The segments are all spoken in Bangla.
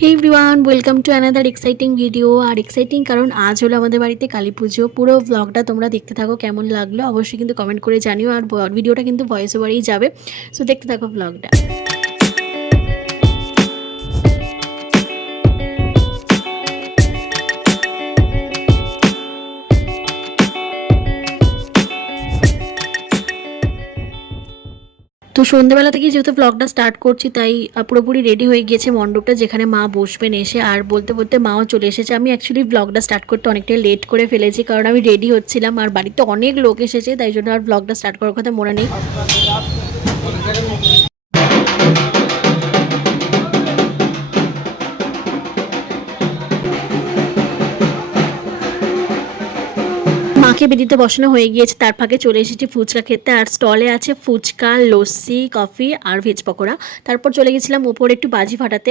Hey everyone welcome to another exciting video R exciting কারণ আজ হলো আমাদের বাড়িতে কালী পুজো। পুরো ব্লগটা তোমরা দেখতে থাকো, কেমন লাগল? অবশ্যই কিন্তু কমেন্ট করে জানিও। আর ভিডিওটা কিন্তু ভয়েস ওভারেই যাবে। সো দেখতে থাকো ব্লগটা তো সন্ধ্যেবেলা থেকে যেহেতু ব্লগটা স্টার্ট করছি, তাই পুরোপুরি রেডি হয়ে গিয়েছে মণ্ডপটা, যেখানে মা বসবেন এসে। আর বলতে বলতে মাও চলে এসেছে। আমি অ্যাকচুয়ালি ব্লগটা স্টার্ট করতে অনেকটাই লেট করে ফেলেছি, কারণ আমি রেডি হচ্ছিলাম। আর বাড়িতে অনেক লোক এসেছে, তাই জন্য আর ব্লগটা স্টার্ট করার কথা মনে নেই। বেদিতে বসানো হয়ে গিয়েছে, তার ফাঁকে চলে এসেছি ফুচকা খেতে। আর স্টলে আছে ফুচকা, লস্যি, কফি আর ভেজ পকোড়া। তারপর চলে গেছিলাম ওপরে একটু বাজি ফাটাতে।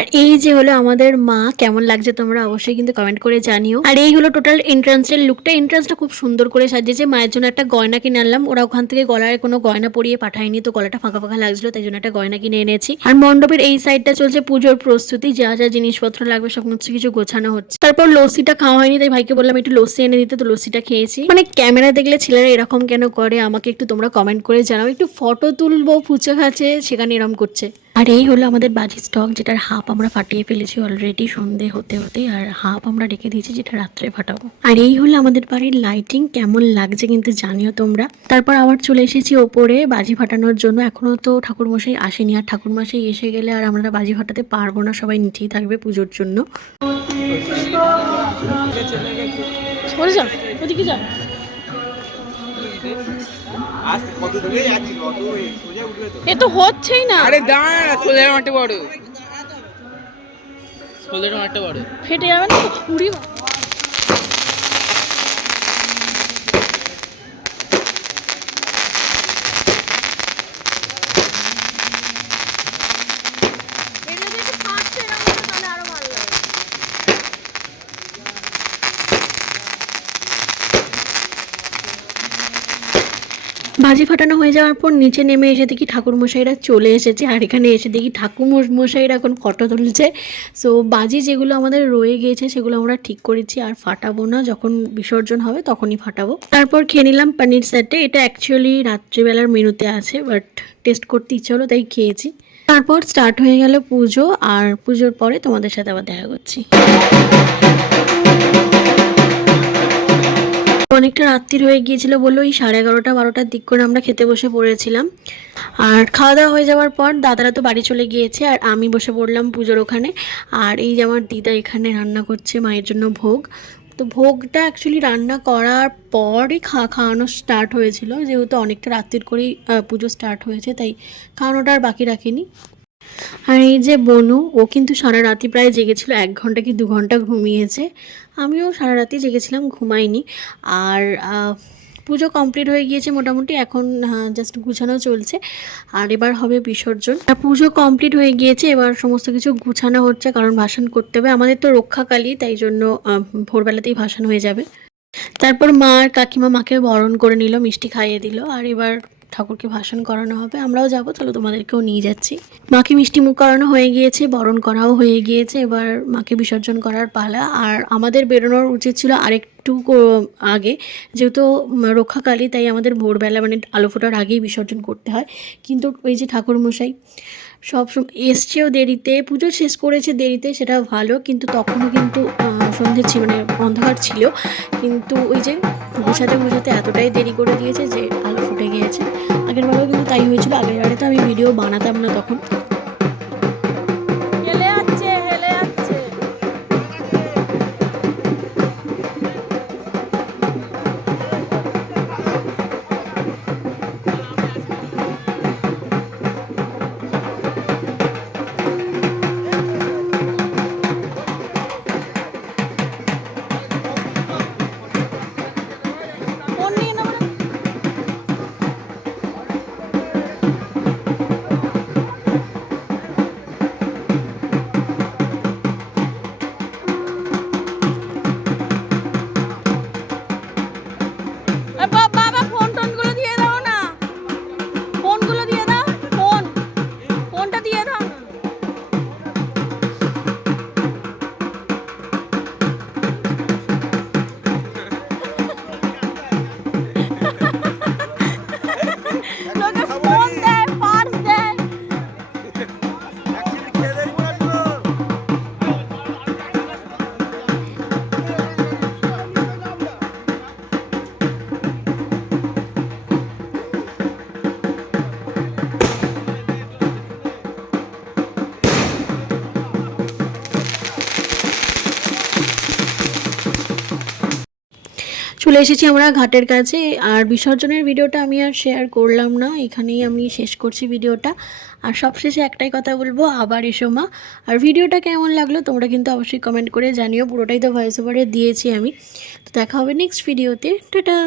আর এই যে হলো আমাদের মা, কেমন লাগছে তোমরা অবশ্যই কিন্তু কমেন্ট করে জানিও। আর এই হলো টোটাল এন্ট্রান্সের লুকটা এন্ট্রান্সটা খুব সুন্দর করে সাজিয়েছে। মায়ের জন্য একটা গয়না কিনে আনলাম। ওরা ওখান থেকে গলায় কোনো গয়না পরিয়ে পাঠায়নি, তো গলাটা ফাঁকা ফাঁকা লাগছিল, তাই জন্য একটা গয়না কিনে এনেছি। আর মণ্ডপের এই সাইডটা চলছে পুজোর প্রস্তুতি। যা যা জিনিসপত্র লাগবে, সমস্ত কিছু গোছানো হচ্ছে। তারপর লস্যিটা খাওয়া হয়নি, তাই ভাইকে বললাম, একটু লস্যি এনে দিতে। তো লস্যিটা খেয়েছি। মানে ক্যামেরা দেখলে ছেলেরা এরকম কেন করে? আমাকে একটু তোমরা কমেন্ট করে জানাও। একটু ফটো তুলবো, ফুচকা খাচ্ছে, সেখানে এরকম করছে। আর এই হলো আমাদের বাজি স্টক, যেটার হাফ আমরা ফাটিয়ে ফেলেছি অলরেডি সন্ধে হতে হতে আর হাফ আমরা রেখে দিয়েছি যেটা রাত্রে ফাটাবো। আর এই হলো আমাদের বাড়ির লাইটিং কেমন লাগছে কিন্তু জানিও তোমরা। তারপর আবার চলে এসেছি ওপরে বাজি ফাটানোর জন্য, এখনও তো ঠাকুরমশাই আসেনি, আর ঠাকুরমশাই এসে গেলে আর আমরা বাজি ফাটাতে পারব না, সবাই নিচেই থাকবে পুজোর জন্য। এ তো হচ্ছেই না। আরে দাঁড়া সোলের মাঠে বড় সোলের মাঠে বড় ফেটে যাবে না তো উড়ি বাজি ফাটানো হয়ে যাওয়ার পর নিচে নেমে এসে দেখি ঠাকুর মশাইরা চলে এসেছে। আর এখানে এসে দেখি ঠাকুর মশাইরা এখন ফটো তুলছে। সো বাজি যেগুলো আমাদের রয়ে গিয়েছে সেগুলো আমরা ঠিক করেছি, আর ফাটাবো না। যখন বিসর্জন হবে তখনই ফাটাবো। তারপর খেয়ে নিলাম পনির সেটে। এটা অ্যাকচুয়ালি রাত্রিবেলার মেনুতে আছে বাট টেস্ট করতে ইচ্ছে হলো, তাই খেয়েছি। তারপর স্টার্ট হয়ে গেল পুজো, আর পুজোর পরে তোমাদের সাথে আবার দেখা করছি। অনেকটা রাত্রির হয়ে গিয়েছিল বলে ওই সাড়ে এগারোটা, বারোটার দিক করে আমরা খেতে বসে পড়েছিলাম। আর খাওয়া দাওয়া হয়ে যাওয়ার পর দাদারা তো বাড়ি চলে গিয়েছে আর আমি বসে পড়লাম পুজোর ওখানে। আর এই যে আমার দিদা এখানে রান্না করছে মায়ের জন্য ভোগ। তো ভোগটা অ্যাকচুয়ালি রান্না করার পরই খা খাওয়ানো স্টার্ট হয়েছিল। যেহেতু অনেকটা রাত্রির করেই পুজো স্টার্ট হয়েছে, তাই খাওয়ানোটা আর বাকি রাখিনি। আর এই যে বনু, ও কিন্তু সারা রাতি প্রায় জেগেছিল, এক ঘণ্টা কি দু ঘণ্টা ঘুমিয়েছে। আমিও সারা রাতি জেগেছিলাম, ঘুমাইনি। আর পুজো কমপ্লিট হয়ে গিয়েছে মোটামুটি, এখন জাস্ট গুছানো চলছে। আর এবার হবে বিসর্জন। আর পুজো কমপ্লিট হয়ে গিয়েছে, এবার সমস্ত কিছু গুছানো হচ্ছে, কারণ ভাসান করতে হবে। আমাদের তো রক্ষাকালী তাই জন্য ভোরবেলাতেই ভাসান হয়ে যাবে। তারপর মা আর কাকিমা মাকে বরণ করে নিল, মিষ্টি খাইয়ে দিল। আর এবার ঠাকুরকে ভাষণ করানো হবে, আমরাও যাব, তাহলে তোমাদেরকেও নিয়ে যাচ্ছি। মাকে মিষ্টি মুখ করানো হয়ে গিয়েছে, বরণ করাও হয়ে গিয়েছে, এবার মাকে বিসর্জন করার পালা। আর আমাদের বেরোনোর উচিত ছিল আরেকটু একটু আগে, যেহেতু রক্ষাকালী, তাই আমাদের ভোরবেলা মানে আলো ফোটার আগেই বিসর্জন করতে হয়। কিন্তু ওই যে ঠাকুরমশাই সব সময় এসছেও দেরিতে পুজো শেষ করেছে দেরিতে সেটা ভালো কিন্তু তখনও কিন্তু আহ, সন্ধে ছিল মানে অন্ধকার ছিল। কিন্তু ওই যে গোছাতে গোছাতে এতটাই দেরি করে দিয়েছে যে আলো ফুটে গিয়েছে। আগের বারেও কিন্তু তাই হয়েছিল আগের বারে তো আমি ভিডিও বানাতাম না তখন। চলে এসেছি আমরা ঘাটের কাছে। আর বিসর্জনের ভিডিওটা আমি আর শেয়ার করলাম না। এখানেই আমি শেষ করছি ভিডিওটা। আর সবশেষে একটাই কথা বলব, আবার এসো মা। আর ভিডিওটা কেমন লাগল তোমরা কিন্তু অবশ্যই কমেন্ট করে জানিও। পুরোটাই তো ভয়েস ওভারে দিয়েছি আমি। তো দেখা হবে নেক্সট ভিডিওতে টাটা!